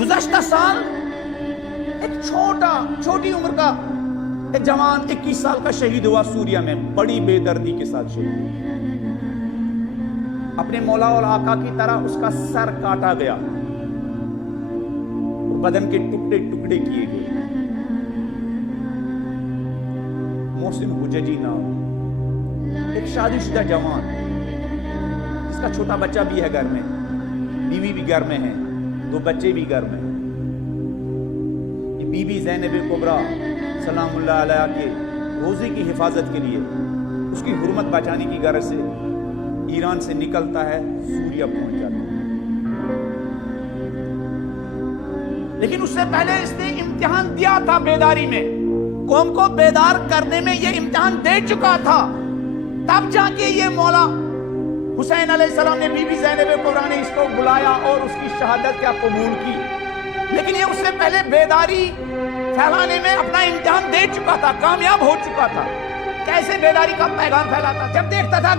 گزشتہ سال ایک چھوٹی عمر کا ایک جوان 21 سال کا شہید ہوا سوریہ میں، بڑی بے دردی کے ساتھ شہید، اپنے مولا اور آقا کی طرح اس کا سر کاٹا گیا، بدن کے ٹکڑے ٹکڑے کیے گئے۔ محسن حججی نام، ایک شادی شدہ جوان جس کا چھوٹا بچہ بھی ہے گھر میں، بیوی بھی گھر میں ہے، 2 بچے بھی گھر میں۔ یہ بی بی زینب کبریٰ سلام اللہ علیہ کے روزے کی حفاظت کے لیے، اس کی حرمت بچانے کی غرض سے ایران سے نکلتا ہے، سوریہ پہنچ جاتا ہے۔ لیکن اس سے پہلے اس نے امتحان دیا تھا بیداری میں، قوم کو بیدار کرنے میں یہ امتحان دے چکا تھا، تب جا کے یہ مولا حسین علیہ السلام نے بی بی زینب کبریٰ نے اس کو بلایا اور اس کی شہادت کیا قبول کی۔ لیکن یہ اس سے پہلے بیداری پھیلانے میں اپنا امتحان دے چکا تھا، کامیاب ہو چکا تھا۔ کیسے بیداری کا پیغام پھیلاتا؟ جب دیکھتا تھا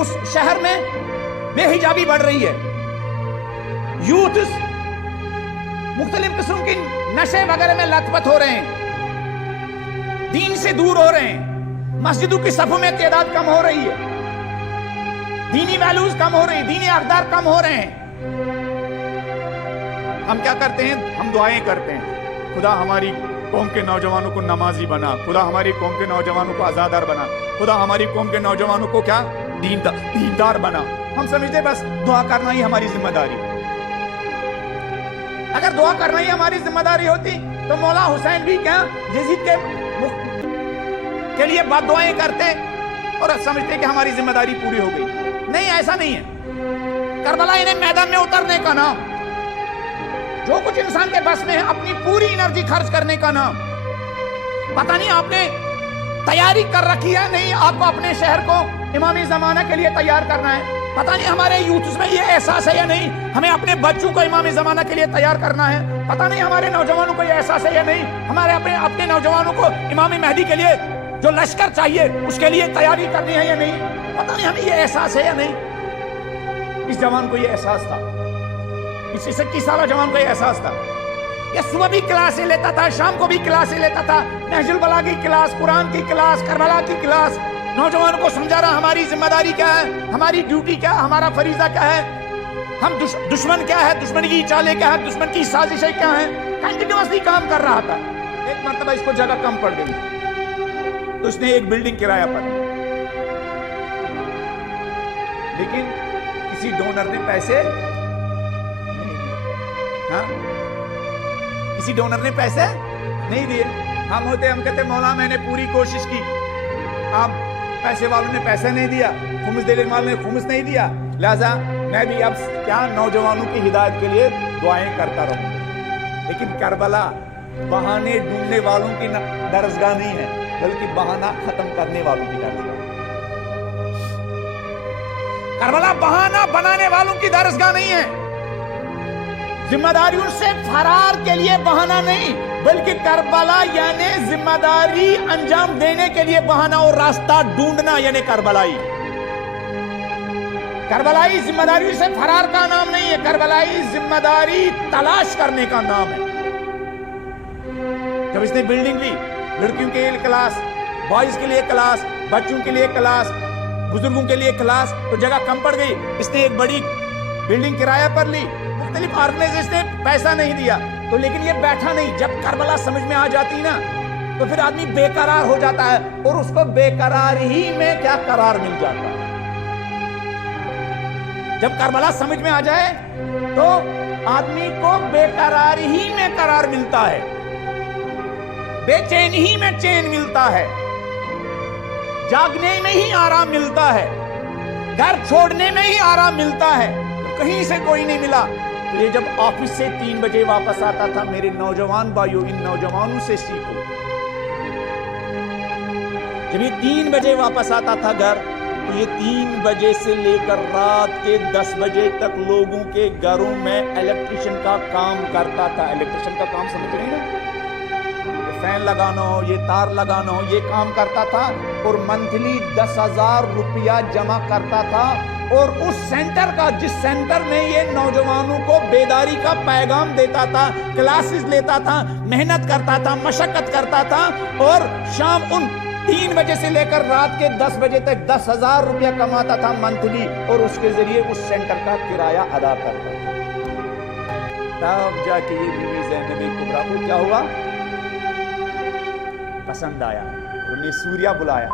اس شہر میں بے حجابی بڑھ رہی ہے، یوتھ مختلف قسم کی نشے وغیرہ میں لت پت ہو رہے ہیں، دین سے دور ہو رہے ہیں، مسجدوں کی صفوں میں تعداد کم ہو رہی ہے، دینی ویلیوز کم ہو رہی ہیں، دینی اقدار کم ہو رہے ہیں۔ ہم کیا کرتے ہیں؟ ہم دعائیں کرتے ہیں، خدا ہماری قوم کے نوجوانوں کو نمازی بنا، خدا ہماری قوم کے نوجوانوں کو عزادار بنا، خدا ہماری قوم کے نوجوانوں کو کیا دیندار بنا۔ ہم سمجھتے بس دعا کرنا ہی ہماری ذمہ داری۔ اگر دعا کرنا ہی ہماری ذمہ داری ہوتی تو مولا حسین بھی کیا یزید کے لیے بد دعائیں کرتے اور سمجھتے کہ ہماری ذمہ داری پوری ہو گئی۔ نہیں، ایسا نہیں ہے۔ کربلا انہیں میدان میں اترنے کا نام، جو کچھ انسان کے بس میں ہے اپنی پوری انرجی خرچ کرنے کا نام۔ پتہ نہیں آپ نے تیاری کر رکھی ہے نہیں، آپ کو اپنے شہر کو امامی زمانہ کے لیے تیار کرنا ہے۔ پتہ نہیں ہمارے یوتھس میں یہ احساس ہے یا نہیں، ہمیں اپنے بچوں کو امامی زمانہ کے لیے تیار کرنا ہے۔ پتہ نہیں ہمارے نوجوانوں کو یہ احساس ہے یا نہیں، ہمارے اپنے نوجوانوں کو امام مہدی کے لیے جو لشکر چاہیے اس کے لیے تیاری کرنی ہے یا نہیں۔ پتہ نہیں ہمیں یہ احساس ہے یا نہیں۔ اس جوان کو یہ احساس تھا، اس 21 سالہ جوان کو یہ احساس تھا۔ یہ صبح بھی کلاسیں لیتا تھا، شام کو بھی کلاسیں لیتا تھا، نہج البلاغہ کی کلاس، قرآن کی کلاس، کربلا کی کلاس، نوجوانوں کو سمجھا رہا ہماری ذمہ داری کیا ہے، ہماری ڈیوٹی کیا ہے، ہمارا فریضہ کیا ہے، ہم دشمن کیا ہے، دشمن کی چالیں کیا ہے، دشمن کی سازشیں کیا ہیں، کنٹینیوسلی کام کر رہا تھا۔ ایک مرتبہ اس کو جگہ کم پڑ گئی تو اس نے ایک بلڈنگ کرایہ پر، لیکن کسی ڈونر نے پیسے کسی ڈونر نے پیسے نہیں دیے۔ ہم کہتے مولا میں نے پوری کوشش کی، آپ پیسے والوں نے پیسے نہیں دیا، خمس دینے والوں نے خمس نہیں دیا، لہذا میں بھی اب کیا نوجوانوں کی ہدایت کے لیے دعائیں کرتا رہوں۔ لیکن کربلا بہانے ڈھونڈنے والوں کی درسگاہ نہیں ہے، بلکہ بہانہ ختم کرنے والوں کی درسگاہ۔ کربلا بہانہ بنانے والوں کی درسگاہ نہیں ہے، ذمہ داریوں سے فرار کے لیے بہانہ نہیں، بلکہ کربلا یعنی ذمہ داری انجام دینے کے لیے بہانہ اور راستہ ڈھونڈنا، یعنی کربلائی۔ کربلائی ذمہ داریوں سے فرار کا نام نہیں ہے، کربلائی ذمہ داری تلاش کرنے کا نام ہے۔ جب اس نے بلڈنگ لی، لڑکیوں کے لیے کلاس، بوائز کے لیے کلاس، بچوں کے لیے کلاس، بزرگوں کے لیے کلاس، تو جگہ کم پڑ گئی، اس نے ایک بڑی بلڈنگ کرایہ پر لی، مختلف آرگنائزیشن نے پیسہ نہیں دیا تو، لیکن یہ بیٹھا نہیں۔ جب کربلا سمجھ میں آ جاتی نا تو پھر آدمی بے قرار ہو جاتا ہے، اور اس کو بے قرار ہی میں کیا قرار مل جاتا ہے۔ جب کربلا سمجھ میں آ جائے تو آدمی کو بے قرار ہی میں قرار ملتا ہے، بے چین ہی میں چین ملتا ہے، جاگنے میں ہی آرام ملتا ہے، گھر چھوڑنے میں ہی آرام ملتا ہے، کہیں سے کوئی نہیں ملا۔ تو یہ جب آفس سے 3 بجے واپس آتا تھا، میرے نوجوان بھائیوں، ان نوجوانوں سے سیکھو۔ جب یہ 3 بجے واپس آتا تھا گھر، تو یہ 3 بجے سے لے کر رات کے 10 بجے تک لوگوں کے گھروں میں الیکٹریشن کا کام کرتا تھا۔ الیکٹریشن کا کام سمجھ رہے ہیں؟ یہ فین لگانا ہو، یہ تار لگانا ہو، یہ کام کرتا تھا، اور منتھلی 10,000 روپیہ جمع کرتا تھا اور اس سینٹر کا، جس سینٹر میں یہ نوجوانوں کو بیداری کا پیغام دیتا تھا، کلاسز لیتا تھا، محنت کرتا تھا، مشقت کرتا تھا، اور شام ان 3 بجے سے لے کر رات کے 10 بجے تک 10,000 روپیہ کماتا تھا منتھلی، اور اس کے ذریعے اس سینٹر کا کرایہ ادا کرتا تھا۔ تب جا کے یہ بیوی زینب کبریٰ کو کیا ہوا؟ پسند آیا، انہیں سوریا بلایا،